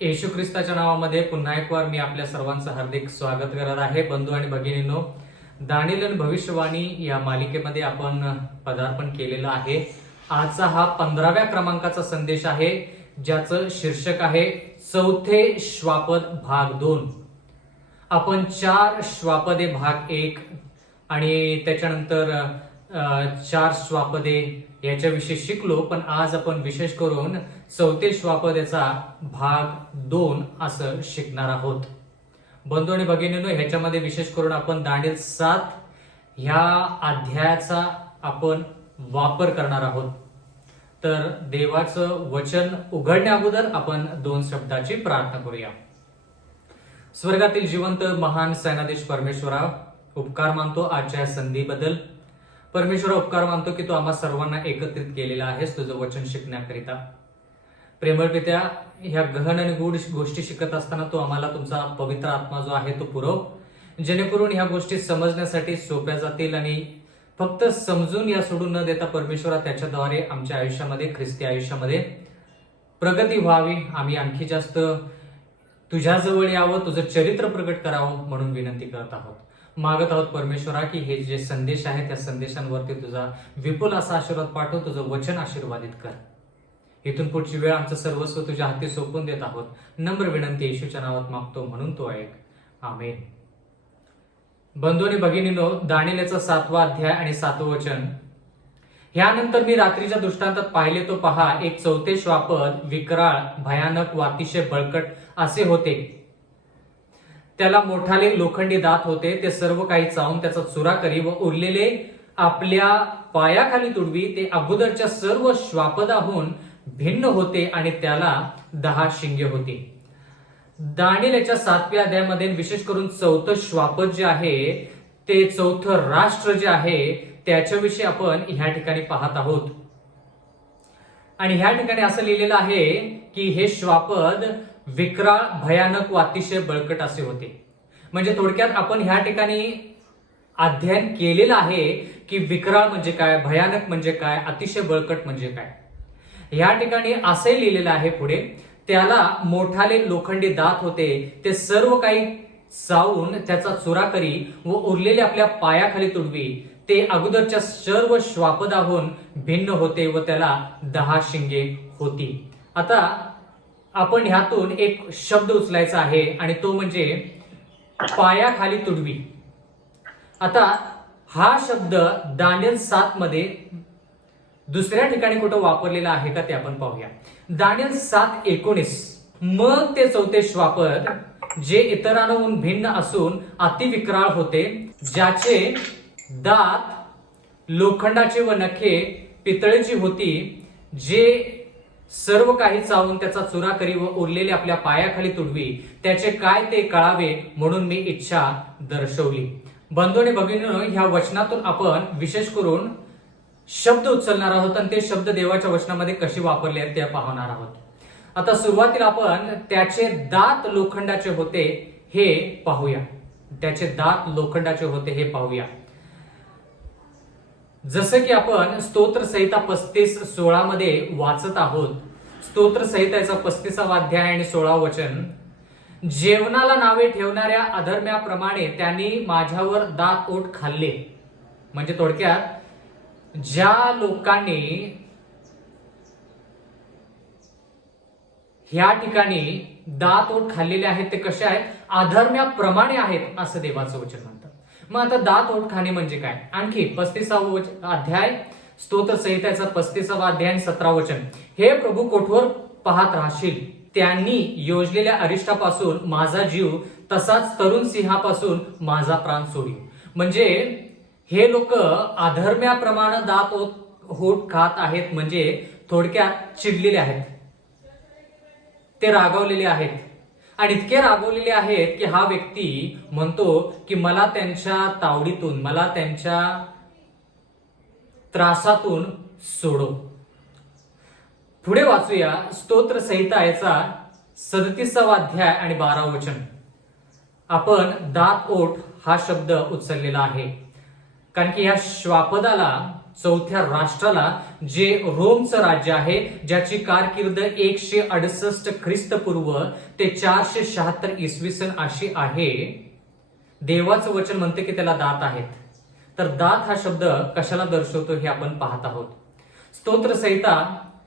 येशू ख्रिस्ताच्या नावामध्ये पुन्हा एक वार मी आपल्या सर्वांचं हार्दिक स्वागत करत आहे. बंधू आणि भगिनींनो, दानिएल आणि भविष्यवाणी या मालिकेमध्ये आपण पदार्पण केलेलं आहे. आजचा हा 15व्या क्रमांकाचा संदेश आहे, ज्याचं शीर्षक आहे चौथे श्वापद भाग 2. आपण 4 श्वापदे भाग 1 आणि त्याच्यानंतर 4 श्वापदे याच्याविषयी शिकलो, पण आज आपण विशेष करून चौथे श्वापदेचा भाग 2 असं शिकणार आहोत. बंधू आणि भगिनींनो, ह्याच्यामध्ये विशेष करून आपण दानिएल 7 ह्या अध्यायाचा आपण वापर करणार आहोत. तर देवाचं वचन उघडण्या अगोदर आपण 2 शब्दाची प्रार्थना करूया. स्वर्गातील जिवंत महान सेनाधीश परमेश्वरा, उपकार मानतो आजच्या संधीबद्दल. परमेश्वरा, उपकार मानतो की तू आम्हा सर्वांना एकत्रित केलेला आहेस तुझं वचन शिकण्याकरिता. प्रेमळ पित्या, ह्या गहन आणि गूढ गोष्टी शिकत असताना तू आम्हाला तुमचा पवित्र आत्मा जो आहे तो पुरव, जेणेकरून ह्या गोष्टी समजण्यासाठी सोप्या जातील आणि फक्त समजून या सोडून न देता परमेश्वरा त्याच्याद्वारे आमच्या आयुष्यामध्ये, ख्रिस्ती आयुष्यामध्ये प्रगती व्हावी. आम्ही आणखी जास्त तुझ्याजवळ यावं, तुझं चरित्र प्रकट करावं म्हणून विनंती करत आहोत. मागत आहोत परमेश्वरा की हे जे संदेश आहे त्या संदेशांवरती तुझा विपुल असा आशीर्वाद पाठव, तुझं वचन आशीर्वादित कर. इथून पुढची वेळ आमचं सर्वस्व तुझ्या हाती सोपवून देत आहोत. नम्र विनंती येशूच्या नावात मागतो, म्हणून तो ऐक. आमेन. बंधू आणि भगिनींनो, दानिएलचा 7वा अध्याय आणि 7वं वचन. ह्यानंतर मी रात्रीच्या दृष्टांतात पाहिले तो पहा, एक चौथे श्वापद विकराळ, भयानक व अतिशय बळकट असे होते. त्याला मोठाले लोखंडी दात होते. ते सर्व काही चावून त्याचा चुरा करी व उरलेले आपल्या पायाखाली तुडवी. ते अगोदरच्या सर्व श्वापदाहून भिन्न होते आणि त्याला 10 शिंगे होती. दानिएलच्या 7व्या अध्यायामध्ये विशेष करून चौथं श्वापद जे आहे, ते चौथं राष्ट्र जे आहे त्याच्याविषयी आपण ह्या ठिकाणी पाहत आहोत. आणि ह्या ठिकाणी असं लिहिलेलं आहे की हे श्वापद विकराळ, भयानक व अतिशय बळकट असे होते. म्हणजे थोडक्यात आपण ह्या ठिकाणी अध्ययन केलेलं आहे की विकराळ म्हणजे काय, भयानक म्हणजे काय, अतिशय बळकट म्हणजे काय. ह्या ठिकाणी असे लिहिलेलं आहे पुढे, त्याला मोठाले लोखंडी दात होते. ते सर्व काही चावून त्याचा चुरा करी व उरलेले आपल्या पायाखाली तुडवी. ते अगोदरच्या सर्व श्वापदाहून भिन्न होते व त्याला 10 शिंगे होती. आता आपण ह्यातून एक शब्द उचलायचा आहे आणि तो म्हणजे पायाखाली तुडवी. आता हा शब्द दानिएल 7 मध्ये दुसऱ्या ठिकाणी कुठं वापरलेला आहे का ते आपण पाहूया. दानिएल 7:19. मग ते चौथे श्वापद, जे इतरांहून भिन्न असून अतिविकराळ होते, ज्याचे दात लोखंडाचे व नखे पितळेची होती, जे सर्व काही चावून त्याचा चुरा करी व उरलेले आपल्या पायाखाली तुडवी. त्याचे काय ते कळावे म्हणून मी इच्छा दर्शवली. बंधू आणि भगिनींनो, ह्या वचनातून आपण विशेष करून शब्द उचलणार आहोत आणि ते शब्द देवाच्या वचनामध्ये कसे वापरले आहेत ते पाहणार आहोत. आता सुरुवातीला आपण त्याचे दात लोखंडाचे होते हे पाहूया. त्याचे दात लोखंडाचे होते हे पाहूया. जसं की आपण स्तोत्र संहिता 35:16 मध्ये वाचत आहोत. स्तोत्र संहिताचा 35वा अध्याय आणि 16व वचन. जेवणाला नावे ठेवणाऱ्या अधर्म्याप्रमाणे त्यांनी माझ्यावर दात ओठ खाल्ले. म्हणजे थोडक्यात ज्या लोकांनी ह्या ठिकाणी दात ओठ खाल्लेले आहेत ते कसे आहेत, अधर्म्याप्रमाणे आहेत असं देवाचं वचन म्हणतात. मग आता दात ओठ खाणे म्हणजे काय. आणखी 35वा अध्याय स्तोत्र संहिताचा 35वा अध्याय 17व वचन. हे प्रभू, कोठवर पाहत राहशील, त्यांनी योजलेल्या अरिष्टापासून माझा जीव, तसाच तरुण सिंहापासून माझा प्राण सोडी. म्हणजे हे लोक अधर्म्याप्रमाणे दात ओठ खात आहेत, म्हणजे थोडक्यात चिडलेले आहेत, ते रागावलेले आहेत. आणि इतके रागवलेले आहेत की हा व्यक्ती म्हणतो की मला त्यांच्या तावडीतून, मला त्यांच्या त्रासातून सोडव. पुढे वाचूया स्तोत्र संहिता याचा 37वा अध्याय आणि 12व वचन. आपण दात ओठ हा शब्द उचललेला आहे कारण की या श्वापदाला चौथ्या राष्ट्राला, जे रोमचं राज्य आहे, ज्याची कारकीर्द 168 ख्रिस्तपूर्व ते 476 इसवी सन अशी आहे, देवाचं वचन म्हणते की त्याला दात आहेत. तर दात हा शब्द कशाला दर्शवतो हे आपण पाहत आहोत. स्तोत्र संहिता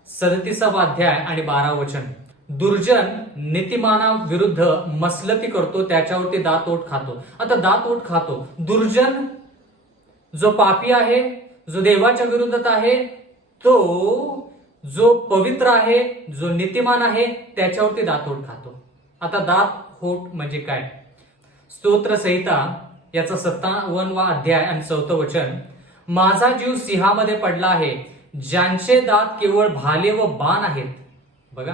37 अध्याय आणि 12 वचन. दुर्जन नीतिमाना विरुद्ध मसलती करतो, त्याच्यावरती दात ओठ खातो. आता दात ओठ खातो दुर्जन, जो पापी आहे, जो देवाच्या विरुद्धात आहे, तो जो पवित्र आहे, जो नीतिमान आहे, त्याच्यावरती दात ओठ खातो. आता दात ओठ म्हणजे काय? स्तोत्र संहिता याचा 57वा अध्याय आणि 4थं वचन. माझा जीव सिंहामध्ये पडला आहे, ज्यांचे दात केवळ भाले व बाण आहेत. बघा,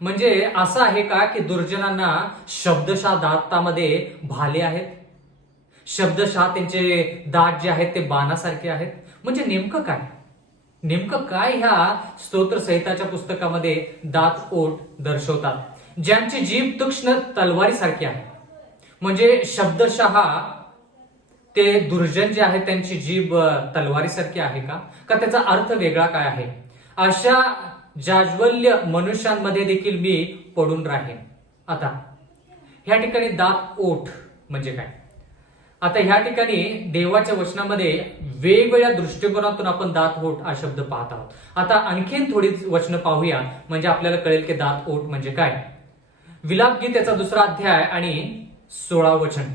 म्हणजे असं आहे का की दुर्जनांना शब्दशः दातामध्ये भाले आहेत, शब्दशः त्यांचे दात जे आहेत ते बाणासारखे आहेत. म्हणजे नेमकं काय ह्या स्तोत्र संहिताच्या पुस्तकामध्ये दात ओठ दर्शवतात? ज्यांची जीभ तीक्ष्ण तलवारीसारखी आहे. म्हणजे शब्दशः ते दुर्जन जे आहेत त्यांची जीभ तलवारीसारखी आहे का त्याचा अर्थ वेगळा काय आहे? अशा जाज्वल्य मनुष्यांमध्ये देखील मी पडून राहीन. आता ह्या ठिकाणी दात ओठ म्हणजे काय? आता ह्या ठिकाणी देवाच्या वचनामध्ये वेगवेगळ्या दृष्टिकोनातून आपण दात ओठ हा शब्द पाहत आहोत. आता आणखीन थोडी वचनं पाहूया, म्हणजे आपल्याला कळेल की दात ओठ म्हणजे काय. विलापगीत याचा 2रा अध्याय आणि 16 वचन.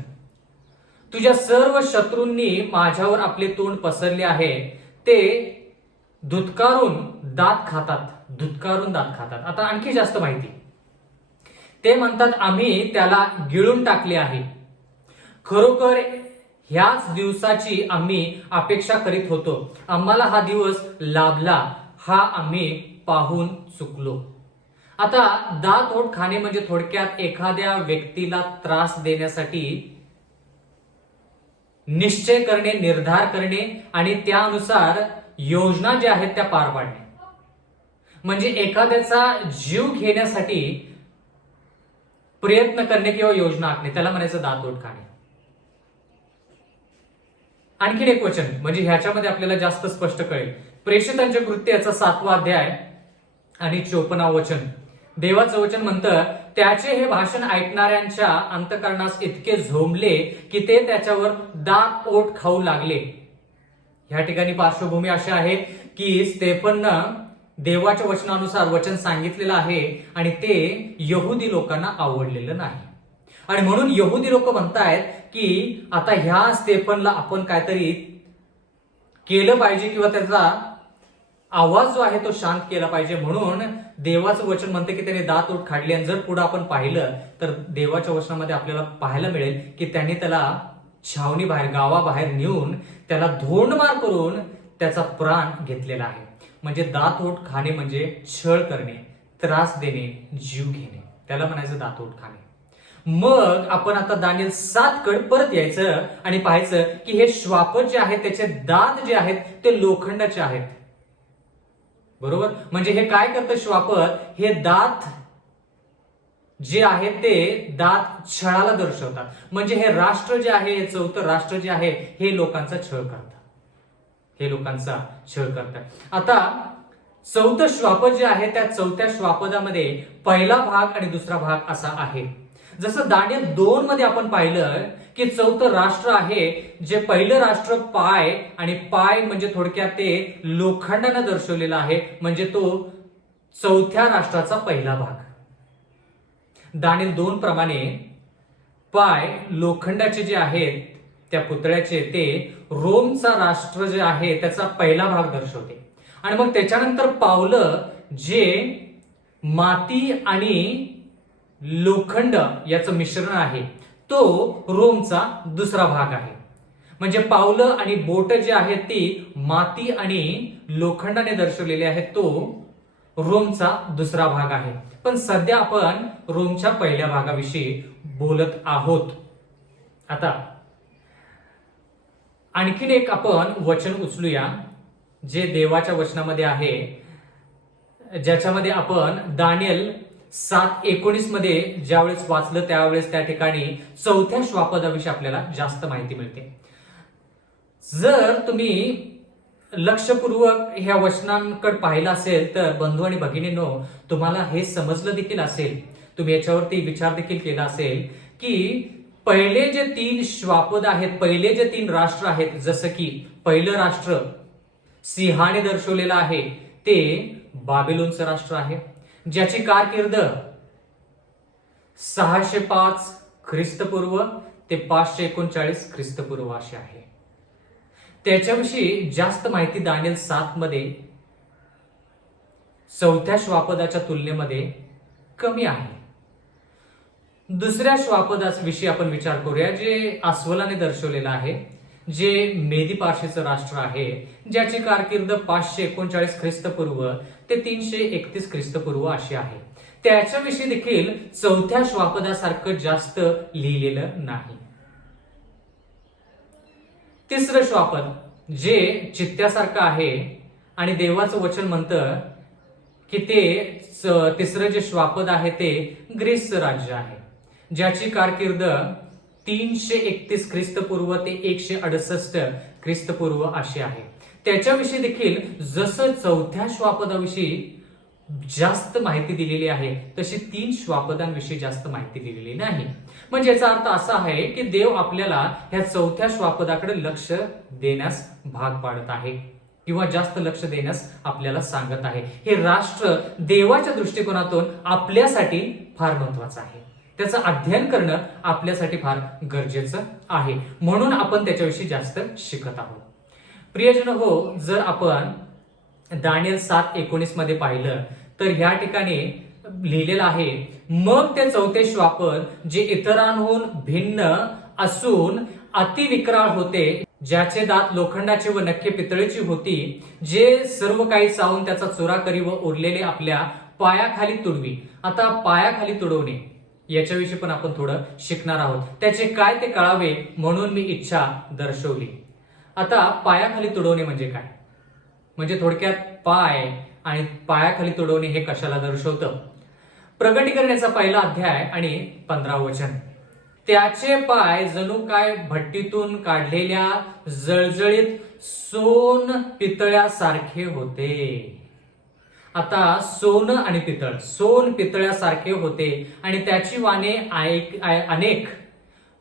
तुझ्या सर्व शत्रूंनी माझ्यावर आपले तोंड पसरले आहे, ते धुतकारून दात खातात. आता आणखी जास्त माहिती. ते म्हणतात, आम्ही त्याला गिळून टाकले आहे. खरोखर ह्याच दिवसाची आम्ही अपेक्षा करीत होतो. आम्हाला हा दिवस लाभला, हा आम्ही पाहून चुकलो. आता दात ओठ खाणे म्हणजे थोडक्यात एखाद्या व्यक्तीला त्रास देण्यासाठी निश्चय करणे, निर्धार करणे आणि त्यानुसार योजना ज्या आहेत त्या पार पाडणे. म्हणजे एखाद्याचा जीव घेण्यासाठी प्रयत्न करणे किंवा योजना आखणे, त्याला म्हणायचं दात ओठ खाणे. आणखीन एक वचन म्हणजे ह्याच्यामध्ये आपल्याला जास्त स्पष्ट कळेल. प्रेषितांचे कृत्य याचा 7वा अध्याय आणि 54 वचन. देवाचं वचन म्हणतं, त्याचे हे भाषण ऐकणाऱ्यांच्या अंतःकरणास इतके झोंबले की ते त्याच्यावर दात ओठ खाऊ लागले. ह्या ठिकाणी पार्श्वभूमी अशी आहे की स्तेफननं देवाच्या वचनानुसार वचन सांगितलेलं आहे आणि ते यहुदी लोकांना आवडलेलं नाही. आणि म्हणून यहुदी लोक म्हणतायत की आता ह्या स्तेफनला आपण काहीतरी केलं पाहिजे किंवा त्याचा आवाज जो आहे तो शांत केला पाहिजे. म्हणून देवाचं वचन म्हणते की त्याने दात ओठ काढले. आणि जर पुढे आपण पाहिलं तर देवाच्या वचनामध्ये आपल्याला पाहायला मिळेल की त्यांनी त्याला छावणी बाहेर, गावाबाहेर नेऊन त्याला धोंडमार करून त्याचा प्राण घेतलेला आहे. म्हणजे दात ओठ खाणे म्हणजे छळ करणे, त्रास देणे, जीव घेणे, त्याला म्हणायचं दात ओठ खाणे. मग आपण आता दानिएल 7 कडे परत यायचं आणि पाहायचं की हे श्वापद जे आहेत त्याचे दात जे आहेत ते लोखंडाचे आहेत. बरोबर, म्हणजे हे काय करतं श्वापद? हे दात जे आहे ते दात छळाला दर्शवतात. म्हणजे हे राष्ट्र जे आहे, हे 4थं राष्ट्र जे आहे, हे लोकांचा छळ करतात. आता 4थं श्वापद जे आहे त्या 4थ्या श्वापदामध्ये पहिला भाग आणि दुसरा भाग असा आहे. जसं दानिएल 2 मध्ये आपण पाहिलं की 4थं राष्ट्र आहे, जे पहिलं राष्ट्र पाय, आणि पाय म्हणजे थोडक्यात ते लोखंडानं दर्शवलेला आहे, म्हणजे तो 4थ्या राष्ट्राचा पहिला भाग. दानिएल 2 प्रमाणे पाय लोखंडाचे जे आहेत त्या पुतळ्याचे, ते रोमचा राष्ट्र जे आहे त्याचा पहिला भाग दर्शवते. आणि मग त्याच्यानंतर पावलं जे माती आणि लोखंड याचं मिश्रण आहे, तो रोमचा दुसरा भाग आहे. म्हणजे पावलं आणि बोट जे आहेत ती माती आणि लोखंडाने दर्शवलेले आहेत, तो रोमचा दुसरा भाग आहे. पण सध्या आपण रोमच्या पहिल्या भागाविषयी बोलत आहोत. आता आणखीन एक आपण वचन उचलूया जे देवाच्या वचनामध्ये आहे, ज्याच्यामध्ये आपण दानिएल 7:19 मध्ये ज्यावेळेस वाचलं त्यावेळेस त्या ठिकाणी 4थ्या श्वापदाविषयी आपल्याला जास्त माहिती मिळते. जर तुम्ही लक्षपूर्वक ह्या वचनांकडे पाहिलं असेल तर बंधू आणि भगिनींनो, तुम्हाला हे समजलं देखील असेल, तुम्ही याच्यावरती विचार देखील केला असेल की पहिले जे 3 श्वापद आहेत, पहिले जे 3 राष्ट्र आहेत, जसं की पहिलं राष्ट्र सिंहाने दर्शवलेलं आहे ते बाबिलोनचं राष्ट्र आहे, ज्याची कारकीर्द 605 ख्रिस्तपूर्व ते 539 ख्रिस्तपूर्व अशी आहे. त्याच्याविषयी जास्त माहिती दानिएल 7 मध्ये चौथ्या श्वापदाच्या तुलनेमध्ये कमी आहे. दुसऱ्या श्वापदाविषयी आपण विचार करूया, जे अस्वलाने दर्शवलेलं आहे, जे मेदी पार्शीचं राष्ट्र आहे, ज्याची कारकीर्द 539 ख्रिस्तपूर्व ते 331 ख्रिस्तपूर्व अशी आहे. त्याच्याविषयी देखील चौथ्या श्वापदासारखं जास्त लिहिलेलं नाही. तिसरं श्वापद जे चित्त्यासारखं आहे आणि देवाचं वचन म्हणतं की ते तिसरं जे श्वापद आहे ते ग्रीसचं राज्य आहे, ज्याची कारकीर्द 331 ख्रिस्तपूर्व ते 168 ख्रिस्तपूर्व अशी आहे. त्याच्याविषयी देखील जसं चौथ्या श्वापदाविषयी जास्त माहिती दिलेली आहे तशी 3 श्वापदांविषयी जास्त माहिती दिलेली नाही. म्हणजे याचा अर्थ असा आहे की देव आपल्याला ह्या चौथ्या श्वापदाकडे लक्ष देण्यास भाग पाडत आहे किंवा जास्त लक्ष देण्यास आपल्याला सांगत आहे. हे राष्ट्र देवाच्या दृष्टिकोनातून आपल्यासाठी फार महत्वाचं आहे, त्याचं अध्ययन करणं आपल्यासाठी फार गरजेचं आहे, म्हणून आपण त्याच्याविषयी जास्त शिकत आहोत. प्रियजन हो, जर आपण दानिएल 7:19 मध्ये पाहिलं तर ह्या ठिकाणी लिहिलेलं आहे, मग ते चौथे श्वापद जे इतरांहून भिन्न असून अतिविक्राळ होते, ज्याचे दात लोखंडाचे व नखे पितळेची होती, जे सर्व काही चावून त्याचा चुरा करी व उरलेले आपल्या पायाखाली तुडवी. आता पायाखाली तुडवणे याच्याविषयी पण आपण थोडं शिकणार आहोत. त्याचे काय ते कळावे म्हणून मी इच्छा दर्शवली. आता पायाखाली तुडवणे म्हणजे काय? म्हणजे थोडक्यात पाय आणि पायाखाली तुडवणे हे कशाला दर्शवतं? प्रगटीकरणाचा पहिला अध्याय आणि 15 वचन, त्याचे पाय जणू काय भट्टीतून काढलेल्या जळजळीत सोन पितळ्यासारखे होते. आता सोन आणि पितळ, सोन पितळ्यासारखे होते आणि त्याची वाणे अनेक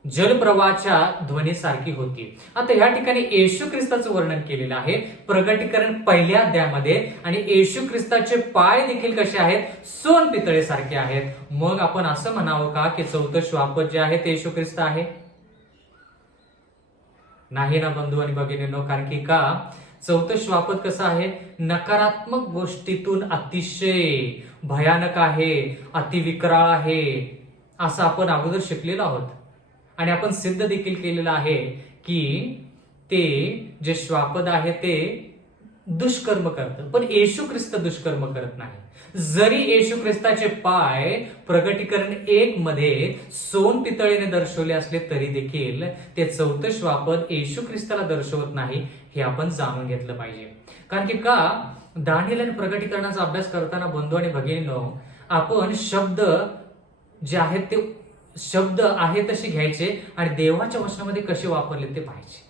जलप्रवाहाच्या ध्वनीसारखी होती. आता या ठिकाणी येशू ख्रिस्ताचं वर्णन केलेलं आहे प्रगटीकरण पहिल्या अध्यायामध्ये, आणि येशू ख्रिस्ताचे पाय देखील कसे आहेत? सोन पितळेसारखे आहेत. मग आपण असं म्हणावं का की चौथं श्वापद जे आहे ते येशू ख्रिस्त आहे? नाही ना बंधू आणि भगिनींनो, कारण की का चौथं श्वापद कसं आहे? नकारात्मक गोष्टीतून अतिशय भयानक आहे, अतिविक्राळ आहे, असं आपण अगोदर शिकलेलो आहोत आणि आपण सिद्ध देखील केलेलं आहे की ते जे श्वापद आहे ते दुष्कर्म करतं, पण येशू ख्रिस्त दुष्कर्म करत नाही. जरी येशू ख्रिस्ताचे पाय प्रगटीकरण 1 मध्ये सोन पितळेने दर्शवले असले तरी देखील ते चौथं श्वापद येशू ख्रिस्ताला दर्शवत नाही, हे आपण जाणून घेतलं पाहिजे. कारण की का दानिएल आणि प्रगटीकरणाचा अभ्यास करताना बंधू आणि भगिनींनो, आपण शब्द जे आहेत ते शब्द आहे तसे घ्यायचे आणि देवाच्या वचनामध्ये कसे वापरले ते पाहिजे.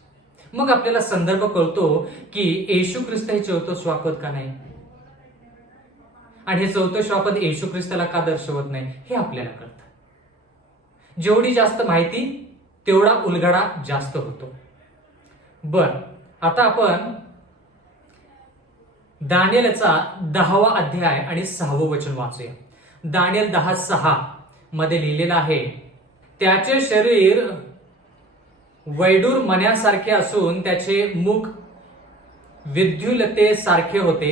मग आपल्याला संदर्भ कळतो की येशू ख्रिस्त हे चौथं श्वापद का नाही आणि हे चौथं श्वापद येशू ख्रिस्ताला का दर्शवत नाही हे आपल्याला कळतं. जेवढी जास्त माहिती तेवढा उलगडा जास्त होतो. बर, आता आपण दानिएलचा 10वा अध्याय आणि 6वं वचन वाचूया. दानिएल 10:6 मध्ये लिहिलेलं आहे, त्याचे शरीर वैडूर मण्यासारखे असून त्याचे मुख विद्युलतेसारखे होते,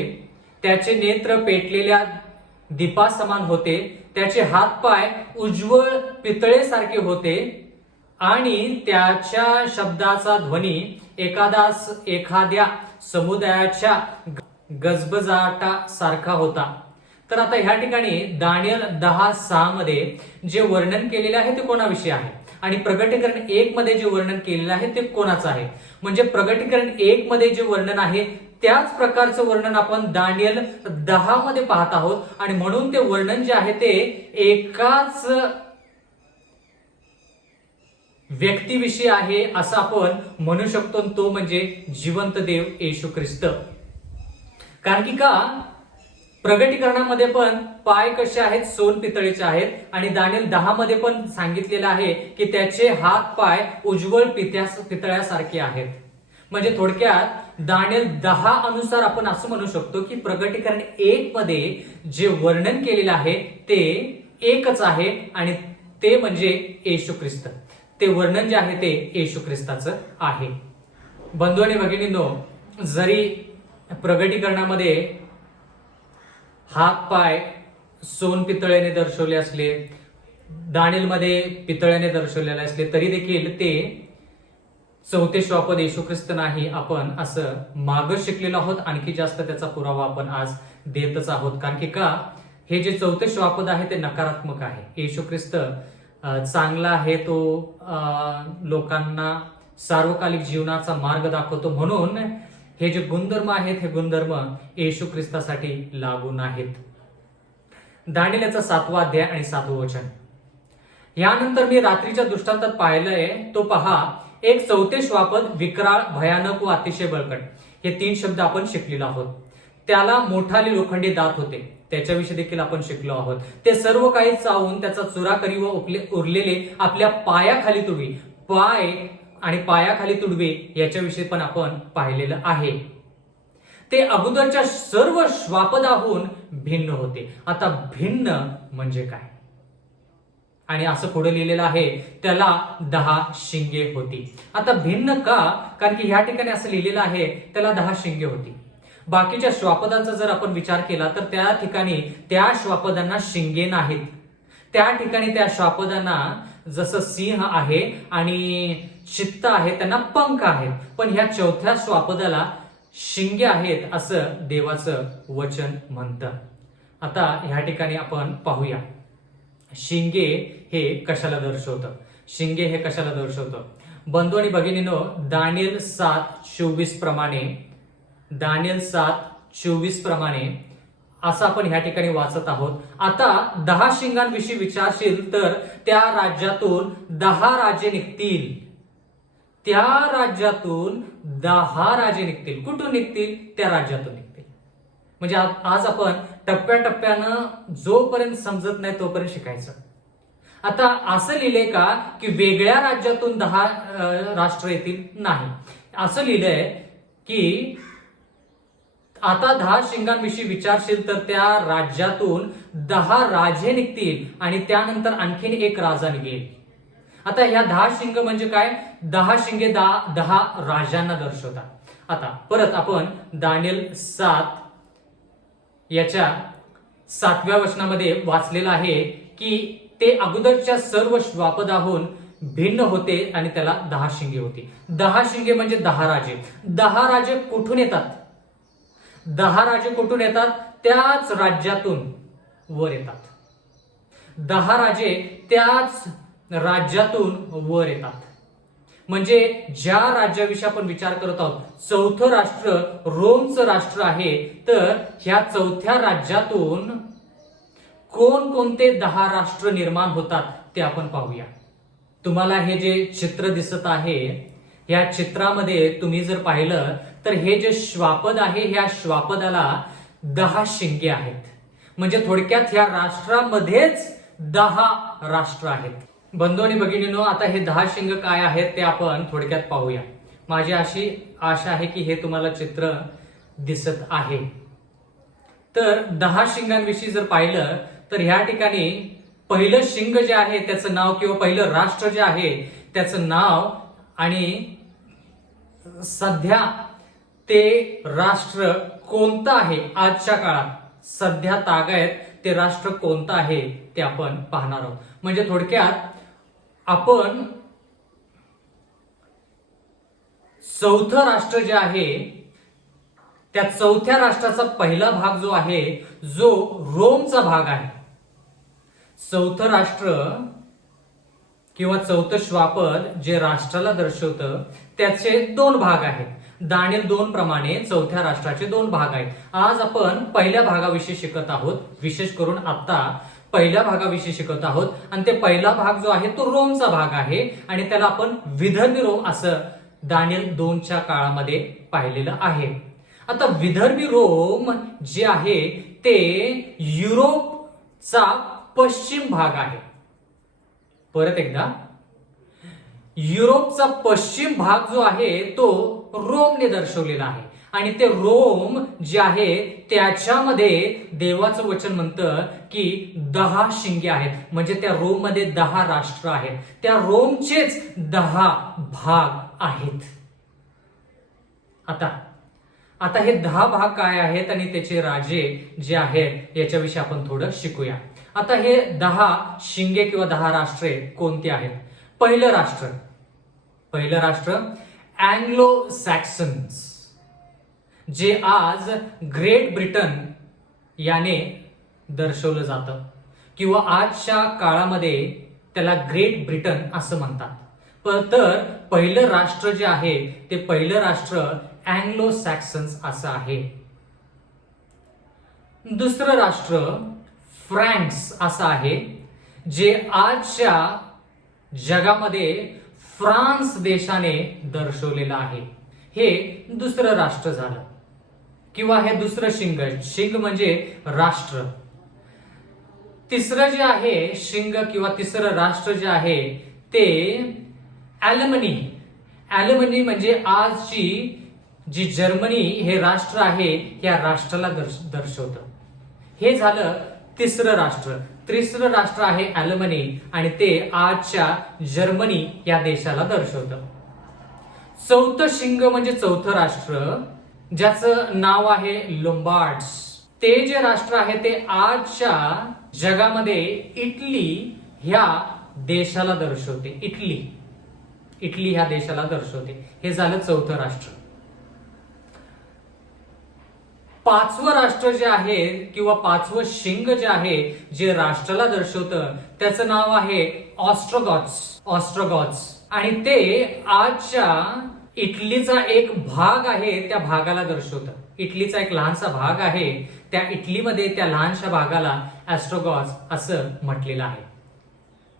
त्याचे नेत्र पेटलेल्या दीपासमान होते, त्याचे हातपाय उज्ज्वल पितळेसारखे होते आणि त्याच्या शब्दाचा ध्वनी एखाद्या समुदायाच्या गजबजाटासारखा होता. तर आता ह्या ठिकाणी दानिएल 10:6 मध्ये जे वर्णन केलेले आहे ते कोणाविषयी आहे आणि प्रगटीकरण 1 मध्ये जे वर्णन केलेलं आहे ते कोणाचं आहे? म्हणजे प्रगटीकरण 1 मध्ये जे वर्णन आहे त्याच प्रकारचं वर्णन आपण दानिएल 10 मध्ये पाहत आहोत आणि म्हणून ते वर्णन जे आहे ते एकाच व्यक्तीविषयी आहे असं आपण म्हणू शकतो, तो म्हणजे जिवंत देव येशू ख्रिस्त. कारण की का प्रगटीकरणामध्ये पण पाय कसे आहेत, सोन पितळेचे आहेत, आणि दानिएल 10 मध्ये पण सांगितलेलं आहे की त्याचे हात पाय उज्ज्वल पितळ्यासारखे आहेत. म्हणजे थोडक्यात दानिएल 10 अनुसार आपण असं म्हणू शकतो की प्रगटीकरण 1 मध्ये जे वर्णन केलेलं आहे ते एकच आहे, आणि ते म्हणजे येशू ख्रिस्त. ते वर्णन जे आहे ते येशू ख्रिस्ताचं आहे. बंधू आणि भगिनींनो, जरी प्रगटीकरणामध्ये हात पाय सोन पितळेने दर्शवले असले, दानिएलमध्ये पितळेने दर्शवलेले असले, तरी देखील ते चौथे श्वापद येशू ख्रिस्त नाही, आपण असं मागं शिकलेलो आहोत. आणखी जास्त त्याचा पुरावा आपण आज देतच आहोत. कारण की का हे जे चौथे श्वापद आहे ते नकारात्मक आहे. येशू ख्रिस्त चांगला आहे, तो लोकांना सार्वकालिक जीवनाचा मार्ग दाखवतो, म्हणून हे जे गुणधर्म आहेत हे गुणधर्म येशू ख्रिस्तासाठी लागू नाहीत. दानिएल याचा 7वा अध्याय आणि 7वं वचन. यानंतर मी रात्रीच्या दृष्टांतात पाहिलंय, तो पहा एक चौथे श्वापद, विक्राळ, भयानक व अतिशय बळकट. हे 3 शब्द आपण शिकलेलो आहोत. त्याला मोठाले लोखंडी दात होते, त्याच्याविषयी देखील आपण शिकलो आहोत. ते सर्व काही चावून त्याचा चुरा करी व उरलेले आपल्या पायाखाली तुडवी. पाय आणि पायाखाली तुडवे याच्याविषयी पण आपण पाहिलेलं आहे. ते अगोदरच्या सर्व श्वापदाहून भिन्न होते. आता भिन्न म्हणजे काय? आणि असं पुढे लिहिलेलं आहे, त्याला 10 शिंगे होती. आता भिन्न का? कारण की ह्या ठिकाणी असं लिहिलेलं आहे त्याला 10 शिंगे होती. बाकीच्या श्वापदांचा जर आपण विचार केला तर त्या ठिकाणी त्या श्वापदांना शिंगे नाहीत. त्या ठिकाणी त्या श्वापदांना जसं सिंह आहे आणि चित्त आहे त्यांना पंख आहेत, पण ह्या चौथ्या श्वापदाला शिंगे आहेत असं देवाचं वचन म्हणतं. आता ह्या ठिकाणी आपण पाहूया शिंगे हे कशाला दर्शवतं. शिंगे हे कशाला दर्शवतं? बंधू आणि भगिनींनो, दानिएल 7:24 प्रमाणे, दानिएल 7:24 प्रमाणे असं आपण ह्या ठिकाणी वाचत आहोत. आता 10 शिंगांविषयी विचारशील तर त्या राज्यातून 10 राजे निघतील. त्या राज्यातून 10 राजे निघतील. कुठून निघतील? त्या राज्यातून निघतील. म्हणजे आज आपण टप्प्याटप्प्यानं जोपर्यंत समजत नाही तोपर्यंत शिकायचं. आता असं लिहिलंय का की वेगळ्या राज्यातून 10 राष्ट्र येतील? नाही. असं लिहिलंय की आता 10 शिंगांविषयी विचारशील तर त्या राज्यातून 10 राजे निघतील आणि त्यानंतर आणखीन एक राजा निघेल. आता ह्या 10 शिंग म्हणजे काय? 10 शिंगे 10 राजांना दर्शवतात. आता परत आपण दानिएल 7 याच्या 7व्या वचनामध्ये वाचलेलं आहे की ते अगोदरच्या सर्व श्वापदाहून भिन्न होते आणि त्याला 10 शिंगे होती. 10 शिंगे म्हणजे 10 राजे. 10 राजे कुठून येतात? 10 राजे कुठून येतात? त्याच राज्यातून वर येतात. 10 राजे त्याच राज्यातून वर येतात. म्हणजे ज्या राज्याविषयी आपण विचार करत आहोत, चौथं राष्ट्र रोमचं राष्ट्र आहे, तर ह्या चौथ्या राज्यातून कोणकोणते 10 राष्ट्र निर्माण होतात ते आपण पाहूया. तुम्हाला हे जे चित्र दिसत आहे, या चित्रामध्ये तुम्ही जर पाहिलं तर हे जे श्वापद आहे, ह्या श्वापदाला 10 शिंगे आहेत. म्हणजे थोडक्यात ह्या राष्ट्रामध्येच 10 राष्ट्र आहेत. बंधू आणि भगिनींनो, आता हे 10 शिंग काय आहेत ते आपण थोडक्यात पाहूया. माझी अशी आशा आहे की हे तुम्हाला चित्र दिसत आहे. तर 10 शिंगांविषयी जर पाहिलं तर ह्या ठिकाणी पहिलं शिंग जे आहे त्याचं नाव, किंवा पहिलं राष्ट्र जे आहे त्याचं नाव, आणि सध्या ते राष्ट्र कोणतं आहे आजच्या काळात सध्या तागायत ते राष्ट्र कोणतं आहे ते आपण पाहणार आहोत. म्हणजे थोडक्यात आपण चौथं राष्ट्र जे आहे त्या चौथ्या राष्ट्राचा पहिला भाग जो आहे, जो रोमचा भाग आहे. चौथं राष्ट्र किंवा चौथं श्वापद जे राष्ट्राला दर्शवतं त्याचे 2 भाग आहेत. दानिएल 2 प्रमाणे चौथ्या राष्ट्राचे 2 भाग आहेत. आज आपण पहिल्या भागाविषयी शिकत आहोत. विशेष करून आता पहिल्या भागाविषयी शिकत आहोत आणि ते पहिला भाग जो आहे तो रोमचा भाग आहे आणि त्याला आपण विदर्भी रोम असं दानियल 2च्या काळामध्ये पाहिलेलं आहे. आता विदर्भी रोम जे आहे ते युरोपचा पश्चिम भाग आहे. परत एकदा, युरोपचा पश्चिम भाग जो आहे तो रोमने दर्शवलेला आहे आणि ते रोम जे आहे त्याच्यामध्ये देवाचं वचन म्हणतं की 10 शिंगे आहेत, म्हणजे त्या रोम मध्ये 10 राष्ट्र आहेत, त्या रोमचेच 10 भाग आहेत. आता हे 10 भाग काय आहेत आणि त्याचे राजे जे आहेत याच्याविषयी आपण थोडं शिकूया. आता हे 10 शिंगे किंवा 10 राष्ट्रे कोणती आहेत? पहिलं राष्ट्र अँग्लो सॅक्सन्स, जे आज ग्रेट ब्रिटन याने दर्शवलं जातं किंवा आजच्या काळामध्ये त्याला ग्रेट ब्रिटन असं म्हणतात. तर पहिलं राष्ट्र जे आहे ते पहिलं राष्ट्र अँग्लो सॅक्सन्स असं आहे. दुसरं राष्ट्र फ्रँक्स असं आहे, जे आजच्या जगामध्ये फ्रान्स देशाने दर्शवलेलं आहे. हे दुसरं राष्ट्र झालं किंवा हे दुसरं शिंग म्हणजे राष्ट्र. तिसरं जे आहे शिंग किंवा तिसरं राष्ट्र जे आहे ते ॲल्बनी म्हणजे आजची जी जर्मनी हे राष्ट्र आहे या राष्ट्राला दर्शवतं. हे झालं तिसरं राष्ट्र. तिसरं राष्ट्र आहे ॲल्बनी आणि ते आजच्या जर्मनी या देशाला दर्शवतं. चौथं शिंग म्हणजे चौथं राष्ट्र ज्याचं नाव आहे लोंबार्ड्स. ते जे राष्ट्र आहे ते आजच्या जगामध्ये इटली ह्या देशाला दर्शवते. इटली ह्या देशाला दर्शवते. हे झालं चौथं राष्ट्र. पाचवं राष्ट्र जे आहे किंवा पाचवं शिंग जे आहे जे राष्ट्राला दर्शवतं त्याचं नाव आहे ऑस्ट्रोगॉथ्स आणि ते आजच्या इटलीचा एक भाग आहे त्या भागाला दर्शवतं. इटलीचा एक लहानसा भाग आहे, त्या इटलीमध्ये त्या लहानशा भागाला ऑस्ट्रोगॉथ्स असं म्हटलेलं आहे.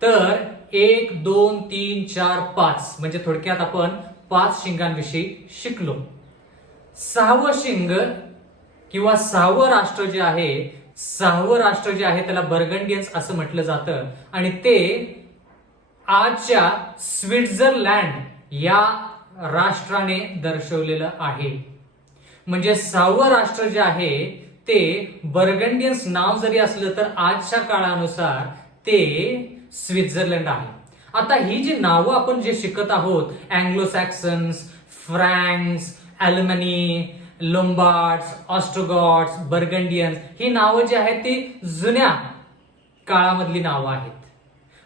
तर 1 2 3 4 5 म्हणजे थोडक्यात आपण 5 शिंगांविषयी शिकलो. सहावं शिंग किंवा सहावं राष्ट्र जे आहे त्याला बर्गंडियन्स असं म्हटलं जातं आणि ते आजच्या स्वित्झर्लंड या राष्ट्राने दर्शवलेलं आहे. म्हणजे सहावं राष्ट्र जे आहे ते बर्गंडियन्स नाव जरी असलं तर आजच्या काळानुसार ते स्वित्झर्लंड आहे. आता ही जी नावं आपण जे शिकत आहोत अँग्लो सॅक्सन्स, फ्रँक्स, ॲल्बनी, लोंबार्ड्स, ऑस्ट्रोगॉथ्स, बर्गंडियन्स ही नावं जी आहेत ती जुन्या काळामधली नावं आहेत.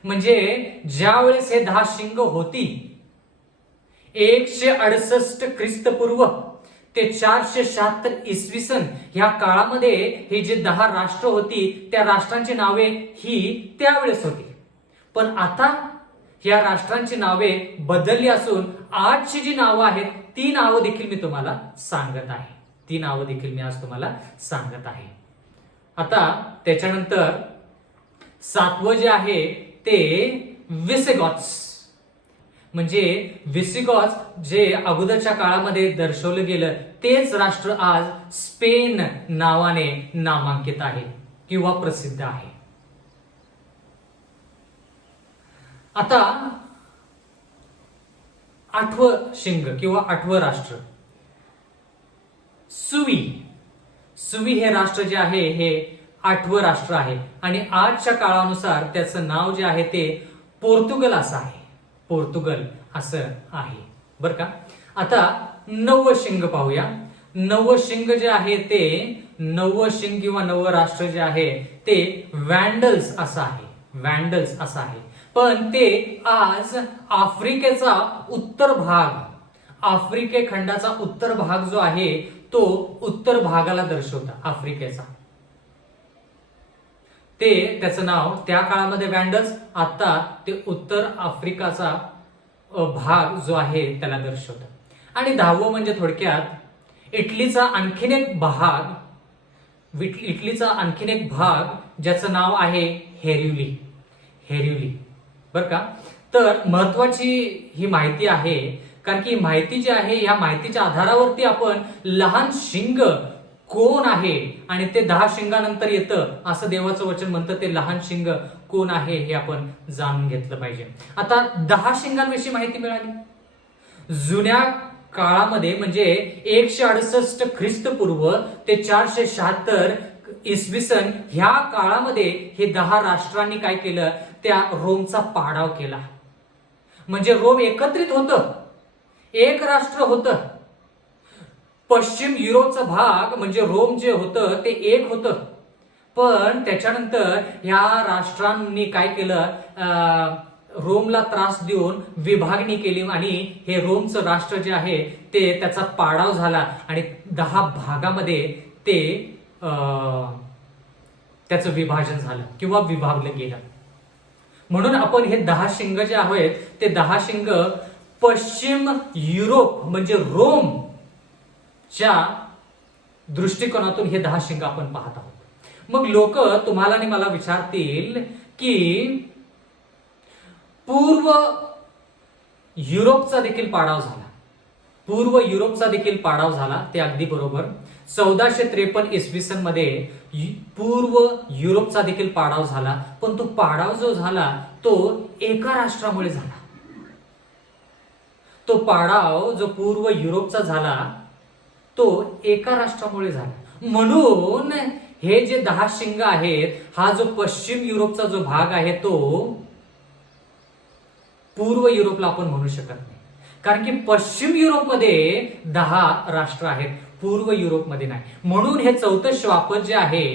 म्हणजे ज्या वेळेस हे 10 शिंग होती 168 ख्रिस्तपूर्व ते 476 इसवी सन ह्या काळामध्ये हे जे 10 राष्ट्र होती त्या राष्ट्रांची नावे ही त्यावेळेस होती. पण आता या राष्ट्रांची नावे बदलली असून आजची जी नावं आहेत ती नावं देखील मी तुम्हाला सांगत आहे. आता त्याच्यानंतर सातवं जे आहे ते विसिगॉथ्स. म्हणजे विसिगॉथ्स जे अगोदरच्या काळामध्ये दर्शवलं गेलं तेच राष्ट्र आज स्पेन नावाने नामांकित आहे किंवा प्रसिद्ध आहे. आता 8वं शिंग किंवा 8वं राष्ट्र सुवी हे राष्ट्र जे आहे हे 8वं राष्ट्र आहे आणि आजच्या काळानुसार त्याचं नाव जे आहे ते पोर्तुगल असं आहे. बर का. आता 9वं शिंग पाहूया. 9वं शिंग जे आहे ते 9वं शिंग किंवा 9वं राष्ट्र जे आहे ते वॅन्डल्स असं आहे. पण ते आज आफ्रिकेचा उत्तर भाग, आफ्रिके खंडाचा उत्तर भाग जो आहे तो उत्तर भागाला दर्शवतं आफ्रिकेचा. त्याचं नाव त्या काळामध्ये वॅन्डल्स, आता ते उत्तर आफ्रिकाचा भाग जो आहे त्याला दर्शवतं. आणि 10वं म्हणजे थोडक्यात इटलीचा आणखीन एक भाग ज्याचं नाव आहे हेरिवली. हेरिवली बर का. तर महत्वाची ही माहिती आहे, कारण की माहिती जी आहे या माहितीच्या आधारावरती आपण लहान शिंग कोण आहे आणि ते 10 शिंगानंतर येतं असं देवाचं वचन म्हणतं, ते लहान शिंग कोण आहे हे आपण जाणून घेतलं पाहिजे. आता 10 शिंगांविषयी माहिती मिळाली. जुन्या काळामध्ये म्हणजे 168 ख्रिस्तपूर्व ते 476 इसवी सन ह्या काळामध्ये हे 10 राष्ट्रांनी काय केलं, त्या रोमचा पाडाव केला. म्हणजे रोम एकत्रित होतं, एक राष्ट्र होतं. पश्चिम युरोपचा भाग म्हणजे रोम जे होतं ते एक होतं, पण त्याच्यानंतर ह्या राष्ट्रांनी काय केलं, रोमला त्रास देऊन विभागणी केली आणि हे रोमचं राष्ट्र जे आहे ते त्याचा पाडाव झाला आणि 10 भागामध्ये ते त्याचं विभाजन झालं किंवा विभागलं गेलं. म्हणून आपण हे 10 शिंग जे आहेत ते 10 शिंग पश्चिम युरोप म्हणजे रोमच्या दृष्टिकोनातून हे 10 शिंग आपण पाहत आहोत. मग लोक तुम्हाला आणि मला विचारतील की पूर्व युरोपचा देखील पाडाव झाला. पूर्व युरोपचा देखील पाडाव झाला, ते अगदी बरोबर. 1453 इसवी सन मध्ये पूर्व युरोपचा देखील पाडाव झाला, पण तो पाडाव जो झाला तो एका राष्ट्रामुळे झाला. तो पाडाव जो पूर्व युरोपचा झाला तो एका राष्ट्रामुळे झाला. म्हणून हे जे 10 शिंग आहेत, हा जो पश्चिम युरोपचा जो भाग आहे तो पूर्व युरोपला आपण म्हणू शकत नाही, कारण की पश्चिम युरोपमध्ये 10 राष्ट्र आहेत, पूर्व युरोपमध्ये नाही. म्हणून हे 4थं श्वापद जे आहे,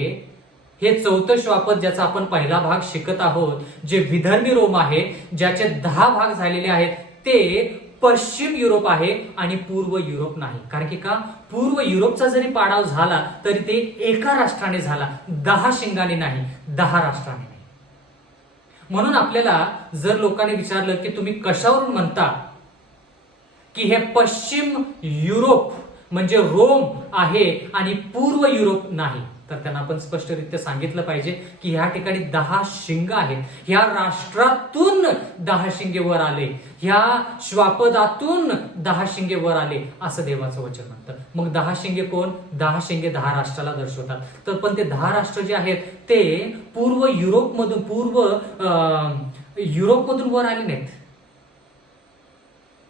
हे 4थं श्वापद ज्याचा आपण पहिला भाग शिकत आहोत, जे विधर्मी रोम आहे, ज्याचे 10 भाग झालेले आहेत, ते पश्चिम युरोप आहे आणि पूर्व युरोप नाही. कारण की का, पूर्व युरोपचा जरी पाडाव झाला तरी ते एका राष्ट्राने झाला, 10 शिंगाने नाही, 10 राष्ट्राने नाही. म्हणून आपल्याला जर लोकांनी विचारलं की तुम्ही कशावरून म्हणता की हे पश्चिम युरोप म्हणजे रोम आहे आणि पूर्व युरोप नाही, तर त्यांना आपण स्पष्टरित्या सांगितलं पाहिजे की ह्या ठिकाणी 10 शिंग आहेत. ह्या राष्ट्रातून 10 शिंगे वर आले, ह्या श्वापदातून 10 शिंगे वर आले असं देवाचं वचन म्हणतं. मग 10 शिंगे कोण? 10 शिंगे 10 राष्ट्राला दर्शवतात. तर पण ते 10 राष्ट्र जे आहेत ते पूर्व युरोपमधून वर आले नाहीत.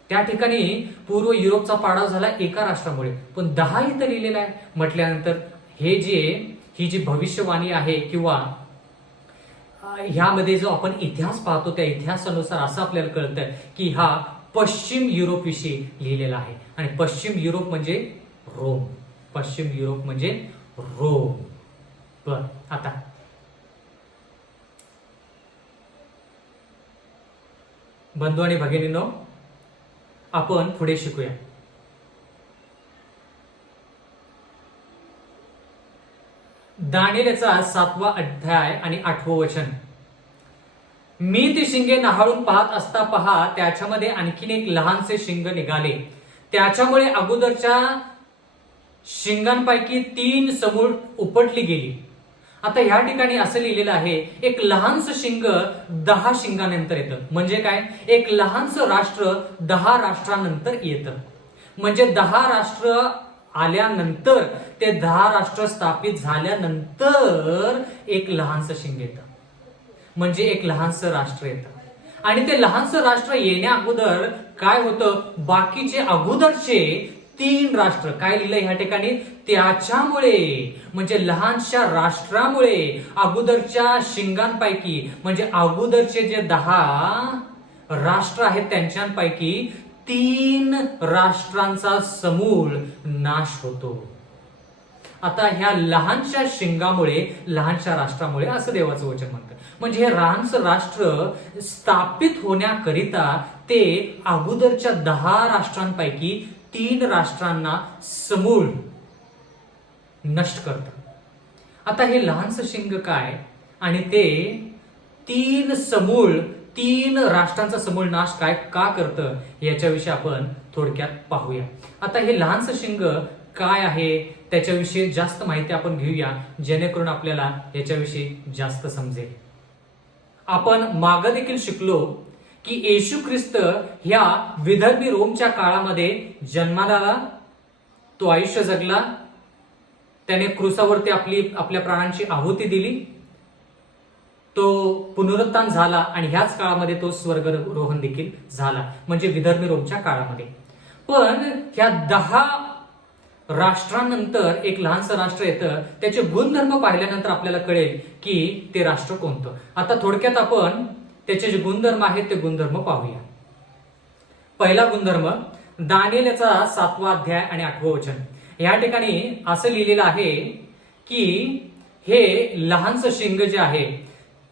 त्या ठिकाणी पूर्व युरोपचा पाडाव झाला एका राष्ट्रामुळे, पण 10 इथं लिहिलेलं आहे म्हटल्यानंतर ही जी भविष्यवाणी आहे किंवा ह्यामध्ये जो आपण इतिहास पाहतो त्या इतिहासानुसार असं आपल्याला कळतं की हा पश्चिम युरोप विषयी लिहिलेला आहे. आणि पश्चिम युरोप म्हणजे रोम. पश्चिम युरोप म्हणजे रोम. बर, आता बंधू आणि भगिनींनो, आपण पुढे शिकूया. दानिएलचा 7वा अध्याय आणि 8वं वचन. मी ती शिंगे न्हाळून पाहत असता पहा, त्याच्यामध्ये आणखीन एक लहानसे शिंग निघाले. त्याच्यामुळे अगोदरच्या शिंगांपैकी 3 समूळ उपटली गेली. आता ह्या ठिकाणी असं लिहिलेलं आहे, एक लहानसं शिंग 10 शिंगानंतर येतं. म्हणजे काय, एक लहानसं राष्ट्र 10 राष्ट्रांनंतर येतं. म्हणजे 10 राष्ट्र आल्यानंतर, ते 10 राष्ट्र स्थापित झाल्यानंतर एक लहानसं शिंग येतं, म्हणजे एक लहानसं राष्ट्र येतं. आणि ते लहानसं राष्ट्र येण्या अगोदर काय होतं, बाकीचे अगोदरचे 3 राष्ट्र काय लिहिलं ह्या ठिकाणी, त्याच्यामुळे म्हणजे लहानशा राष्ट्रामुळे अगोदरच्या शिंगांपैकी म्हणजे अगोदरचे जे 10 राष्ट्र आहेत त्यांच्यापैकी 3 राष्ट्रांचा समूळ नाश होतो. आता ह्या लहानशा शिंगामुळे, लहानशा राष्ट्रामुळे असं देवाचं वचन म्हणतं. म्हणजे हे लहानसं राष्ट्र स्थापित होण्याकरिता ते अगोदरच्या 10 राष्ट्रांपैकी 3 राष्ट्रांना समूळ नष्ट करतं. आता हे लहानसं शिंग काय आणि ते 3 राष्ट्रांचा समूळ नाश काय का करतं याच्याविषयी आपण थोडक्यात पाहूया. आता हे लहानसं शिंग काय आहे त्याच्याविषयी जास्त माहिती आपण घेऊया, जेणेकरून आपल्याला याच्याविषयी जास्त समजेल. आपण मागं देखील शिकलो की येशू ख्रिस्त ह्या विदर्भी रोमच्या काळामध्ये जन्माला आला, तो आयुष्य जगला, त्याने क्रूसावरती आपल्या प्राणांची आहुती दिली, तो पुनरुत्थान झाला आणि ह्याच काळामध्ये तो स्वर्गरोहण देखील झाला, म्हणजे विदर्भी रोमच्या काळामध्ये. पण ह्या 10 राष्ट्रांनंतर एक लहानसं राष्ट्र येतं, त्याचे गुणधर्म पाहिल्यानंतर आपल्याला कळेल की ते राष्ट्र कोणतं. आता थोडक्यात आपण त्याचे जे गुणधर्म आहेत ते गुणधर्म पाहूया. पहिला गुणधर्म, दानिएल याचा 7वा अध्याय आणि 8वं वचन. या ठिकाणी असं लिहिलेलं आहे की हे लहानसं शिंग जे आहे,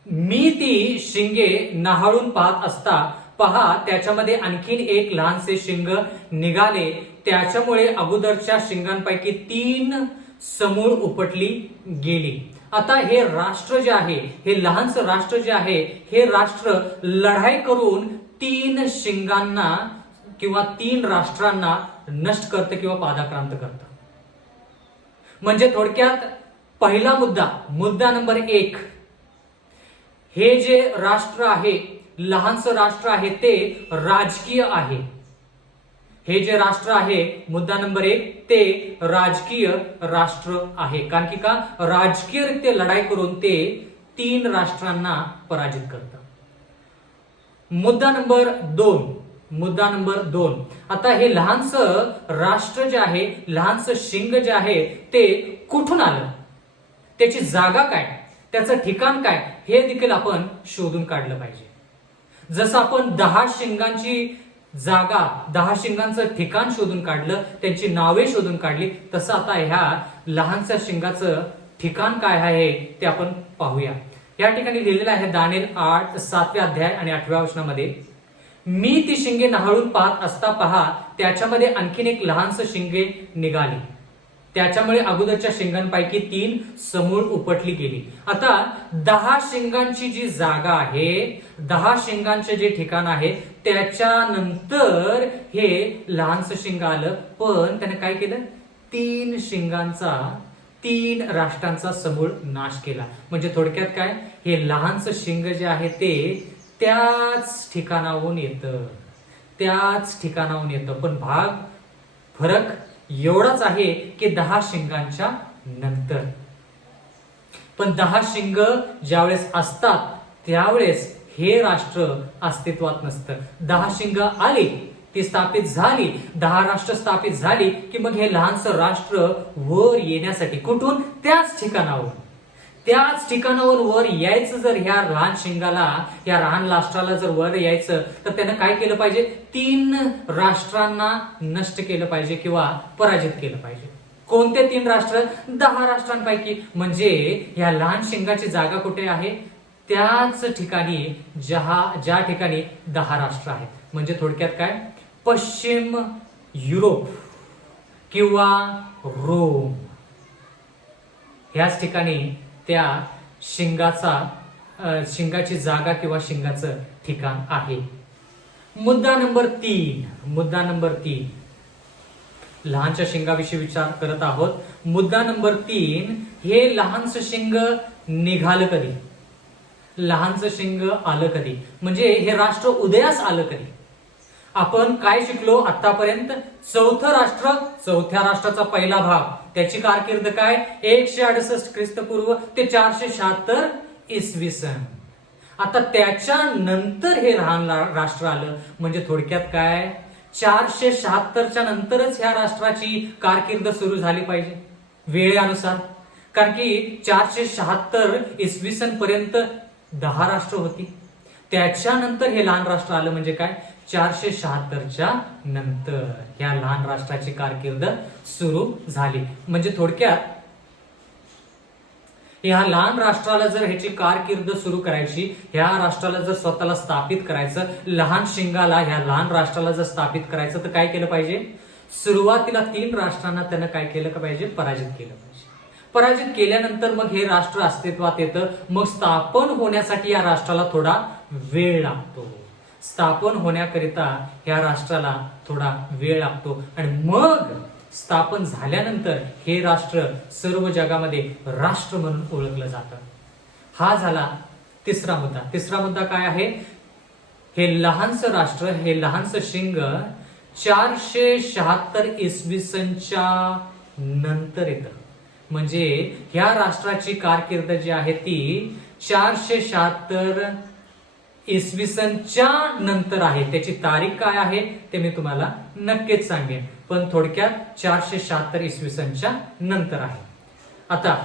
मी ती शिंगे न्हाळून पाहत असता पहा त्याच्यामध्ये आणखीन एक लहानसे शिंग निघाले, त्याच्यामुळे अगोदरच्या शिंगांपैकी 3 समूळ उपटली गेली. आता हे राष्ट्र जे आहे, हे लहानसं राष्ट्र जे आहे, हे राष्ट्र लढाई करून 3 शिंगांना किंवा 3 राष्ट्रांना नष्ट करतं किंवा पादाक्रांत करतं. म्हणजे थोडक्यात पहिला मुद्दा नंबर 1, हे जे राष्ट्र आहे, लहानसं राष्ट्र आहे, ते राजकीय आहे. हे जे राष्ट्र आहे, मुद्दा नंबर 1, ते राजकीय राष्ट्र आहे. कारण की का, राजकीयरित्या लढाई करून ते 3 राष्ट्रांना पराजित करतं. मुद्दा नंबर 2, आता हे लहानसं राष्ट्र जे आहे, लहानसं शिंग जे आहे, ते कुठून आलं, त्याची जागा काय, त्याचं ठिकाण काय, हे देखील आपण शोधून काढलं पाहिजे. जसं आपण 10 शिंगांची जागा, 10 शिंगांचं ठिकाण शोधून काढलं, त्यांची नावे शोधून काढली, तसं आता ह्या लहानशा शिंगाचं ठिकाण काय आहे ते आपण पाहूया. या ठिकाणी लिहिलेलं आहे दानिएल 7व्या अध्याय आणि 8व्या वचनामध्ये, मी ती शिंगे न्हाळून पाहत असता पहा त्याच्यामध्ये आणखीन एक लहानसं शिंगे निघाली, त्याच्यामुळे अगोदरच्या शिंगांपैकी 3 समूळ उपटली गेली. आता 10 शिंगांची जी जागा आहे, 10 शिंगांचे जे ठिकाण आहे, त्याच्यानंतर हे लहानसं शिंग आलं, पण त्याने काय केलं, 3 शिंगांचा, 3 राष्ट्रांचा समूळ नाश केला. म्हणजे थोडक्यात काय, हे लहानसं शिंग जे आहे ते त्याच ठिकाणाहून येतं, पण फरक एवढाच आहे की 10 शिंगांच्या नंतर. पण 10 शिंग ज्यावेळेस असतात त्यावेळेस हे राष्ट्र अस्तित्वात नसतं. 10 शिंग आली, ती स्थापित झाली, 10 राष्ट्र स्थापित झाली की मग हे लहानसं राष्ट्र वर येण्यासाठी कुठून, त्याच ठिकाणावर वर यायचं. जर ह्या लहान शिंगाला, या लहान राष्ट्राला जर वर यायचं तर त्यानं काय केलं पाहिजे, 3 राष्ट्रांना नष्ट केलं पाहिजे किंवा पराजित केलं पाहिजे. कोणते 3 राष्ट्र, 10 राष्ट्रांपैकी. म्हणजे ह्या लहान शिंगाची जागा कुठे आहे, त्याच ठिकाणी ज्या ठिकाणी 10 राष्ट्र आहेत. म्हणजे थोडक्यात काय, पश्चिम युरोप किंवा रोम, ह्याच ठिकाणी त्या शिंगाची जागा किंवा शिंगाचं ठिकाण आहे. मुद्दा नंबर 3, लहानशा शिंगाविषयी विचार करत आहोत. मुद्दा नंबर 3, हे लहानसं शिंग निघालं कधी, लहानसं शिंग आलं कधी, म्हणजे हे राष्ट्र उदयास आलं कधी. आपण काय शिकलो आतापर्यंत, चौथ्या राष्ट्राचा पहिला भाग, त्याची कारकीर्द काय, 168 ख्रिस्तपूर्व ते 476 इसवी सन. आता त्याच्यानंतर हे लहान राष्ट्र आलं. म्हणजे थोडक्यात काय, 476च्या नंतरच ह्या राष्ट्राची कारकीर्द सुरू झाली पाहिजे वेळेनुसार. कारण की 476 इसवी सन पर्यंत 10 राष्ट्र होती, त्याच्यानंतर हे लहान राष्ट्र आलं. म्हणजे काय, 476च्या नंतर ह्या लहान राष्ट्राची कारकीर्द सुरू झाली. म्हणजे थोडक्यात ह्या लहान राष्ट्राला जर ह्याची कारकीर्द सुरू करायची, ह्या राष्ट्राला जर स्वतःला स्थापित करायचं, लहान शिंगाला ह्या लहान राष्ट्राला जर स्थापित करायचं, तर काय केलं पाहिजे, सुरुवातीला 3 राष्ट्रांना त्यानं काय केलं पाहिजे, पराजित केलं पाहिजे. पराजित केल्यानंतर मग हे राष्ट्र अस्तित्वात येतं. मग स्थापन होण्यासाठी या राष्ट्राला थोडा वेळ लागतो, स्थापन होण्याकरिता ह्या राष्ट्राला थोडा वेळ लागतो. आणि मग स्थापन झाल्यानंतर हे राष्ट्र सर्व जगामध्ये राष्ट्र म्हणून ओळखलं जातं. हा झाला तिसरा मुद्दा काय आहे? हे लहानसं राष्ट्र, हे लहानसं शिंग 476 इसवी सनच्या नंतर येतं. म्हणजे ह्या राष्ट्राची कारकीर्द जी आहे ती 476 इसवी सनच्या नंतर आहे. त्याची तारीख काय आहे ते मी तुम्हाला नक्कीच सांगेन, पण थोडक्यात 476 इसवी सनच्या नंतर आहे. आता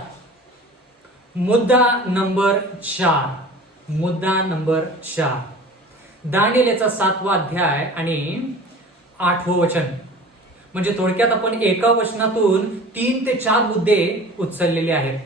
मुद्दा नंबर 4, दानिएल याचा 7वा अध्याय आणि 8वं वचन. म्हणजे थोडक्यात आपण एका वचनातून 3 ते 4 मुद्दे उचललेले आहेत,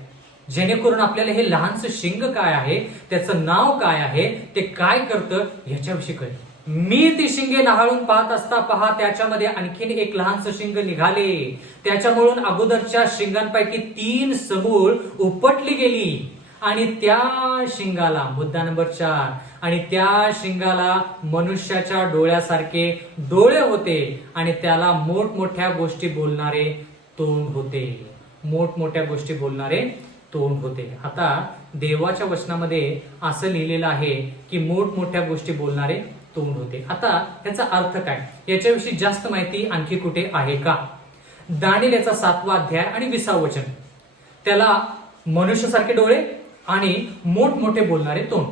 जेणेकरून आपल्याला हे लहानसं शिंग काय आहे, त्याचं नाव काय आहे, ते काय करतं ह्याच्याविषयी कळेल. मी ती शिंगे न्हाळून पाहत असता, पहा त्याच्यामध्ये आणखीन एक लहानसं शिंग निघाले. त्याच्यामुळून अगोदरच्या शिंगांपैकी 3 समूळ उपटली गेली आणि त्या शिंगाला, मुद्दा नंबर 4, आणि त्या शिंगाला मनुष्याच्या डोळ्यासारखे डोळे होते आणि त्याला मोठमोठ्या गोष्टी बोलणारे तोंड होते. मोठमोठ्या गोष्टी बोलणारे तोंड होते. आता देवाच्या वचनामध्ये असं लिहिलेलं आहे की मोठमोठ्या गोष्टी बोलणारे तोंड होते. आता याचा अर्थ काय, याच्याविषयी जास्त माहिती आणखी कुठे आहे का? दानिएल याचा 7वा अध्याय आणि 20वं वचन. त्याला मनुष्यासारखे डोळे आणि मोठमोठे बोलणारे तोंड.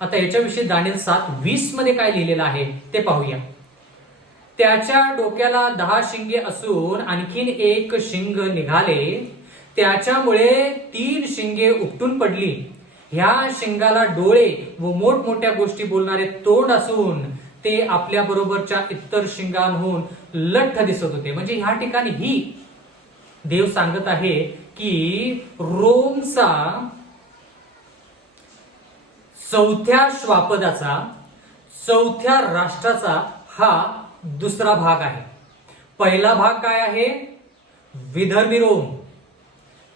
आता याच्याविषयी दानिएल 7:20 मध्ये काय लिहिलेलं आहे ते पाहूया. त्याच्या डोक्याला 10 शिंगे असून आणखीन एक शिंग निघाले. त्याच्यामुळे 3 शिंगे उपटून पडली. ह्या शिंगाला डोळे व मोठमोठ्या गोष्टी बोलणारे तोंड असून ते आपल्या बरोबरच्या इतर शिंगांहून लठ्ठ दिसत होते. म्हणजे ह्या ठिकाणी ही देव सांगत आहे की रोमचा 4थ्या श्वापदाचा, 4थ्या राष्ट्राचा हा दुसरा भाग आहे. पहिला भाग काय आहे? विदर्भी रोम.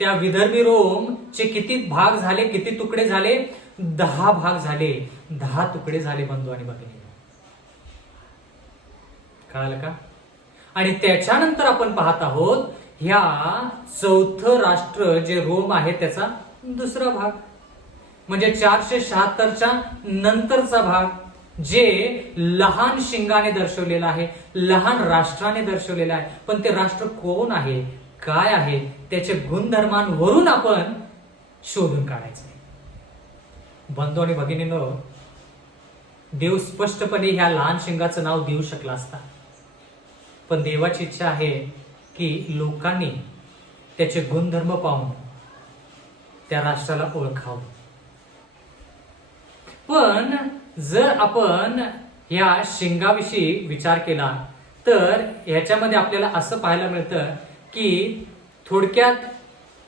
त्या विदर्भी रोमचे किती भाग झाले, किती तुकडे झाले? 10 भाग झाले, 10 तुकडे झाले बंधू आणि भगिनी. कळालं का? आणि त्याच्यानंतर आपण पाहत आहोत ह्या 4थं राष्ट्र जे रोम आहे त्याचा दुसरा भाग, म्हणजे 476च्या नंतरचा भाग, जे लहान शिंगाने दर्शवलेला आहे, लहान राष्ट्राने दर्शवलेला आहे. पण ते राष्ट्र कोण आहे, काय आहे, त्याचे गुणधर्मांवरून आपण शोधून काढायचंय. बंधू आणि भगिनींनो, देव स्पष्टपणे ह्या लहान शिंगाचं नाव देऊ शकला असता, पण देवाची इच्छा आहे की लोकांनी त्याचे गुणधर्म पाहून त्या राष्ट्राला ओळखावं. पण जर आपण या शिंगाविषयी विचार केला तर ह्याच्यामध्ये आपल्याला असं पाहायला मिळतं की थोडक्यात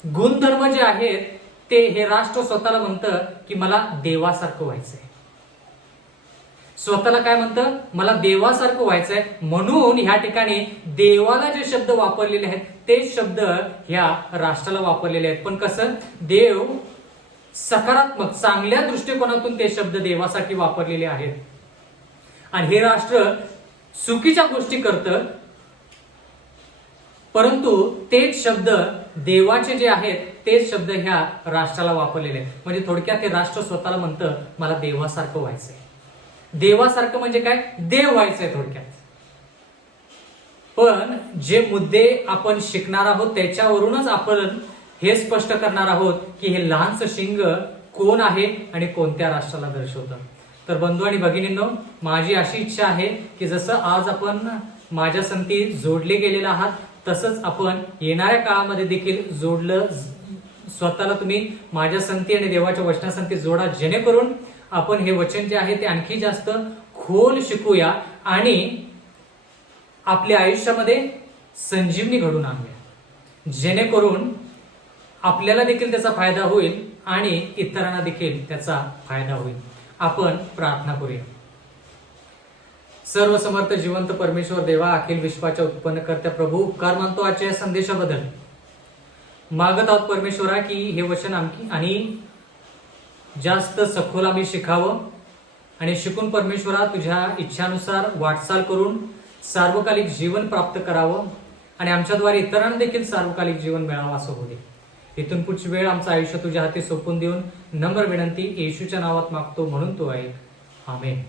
गुणधर्म जे आहेत ते हे राष्ट्र स्वतःला म्हणतं की मला देवासारखं व्हायचंय. स्वतःला काय म्हणतं? मला देवासारखं व्हायचंय. म्हणून ह्या ठिकाणी देवाला जे शब्द वापरलेले आहेत तेच शब्द ह्या राष्ट्राला वापरलेले आहेत. पण कसं? देव सकारात्मक, चांगल्या दृष्टिकोनातून ते शब्द देवासाठी वापरलेले आहेत. आणि हे राष्ट्र चुकीच्या गोष्टी करतं, परंतु तेच शब्द देवाचे जे आहेत तेच शब्द ह्या राष्ट्राला वापरलेले आहेत. म्हणजे थोडक्यात हे राष्ट्र स्वतःला म्हणतं मला देवासारखं व्हायचंय. देवासारखं म्हणजे काय? देव व्हायचंय थोडक्यात. पण जे मुद्दे आपण शिकणार आहोत त्याच्यावरूनच आपण हे स्पष्ट करणार आहोत की हे लहानसं शिंग कोण आहे आणि कोणत्या राष्ट्राला दर्शवतं. तर बंधू आणि भगिनींनो, माझी अशी इच्छा आहे की जसं आज आपण माझ्या संगती जोडले गेलेले आहात तसंच आपण येणाऱ्या काळामध्ये देखील जोडलं, स्वतःला तुम्ही माझ्या संगती आणि देवाच्या वचनासंगती जोडा, जेणेकरून आपण हे वचन जे आहे ते आणखी जास्त खोल शिकूया आणि आपल्या आयुष्यामध्ये संजीवनी घडून आणूया, जेणेकरून आपल्याला देखील त्याचा फायदा होईल आणि इतरांना देखील त्याचा फायदा होईल. आपण प्रार्थना करूया. सर्व समर्थ जिवंत परमेश्वर देवा, अखिल विश्वाच्या उत्पन्नकर्त्या प्रभू, उपकार मानतो आजच्या या संदेशाबद्दल. मागत आहोत परमेश्वरा की हे वचन आणखी आणि जास्त सखोल आम्ही शिकावं आणि शिकून परमेश्वरा तुझ्या इच्छानुसार वाटचाल करून सार्वकालिक जीवन प्राप्त करावं आणि आमच्याद्वारे इतरांना देखील सार्वकालिक जीवन मिळावं असं होते. इथून पुढची वेळ आमचं आयुष्य तुझ्या हाती सोपून देऊन नम्र विनंती येशूच्या नावात मागतो म्हणून तो ऐक. आमेन.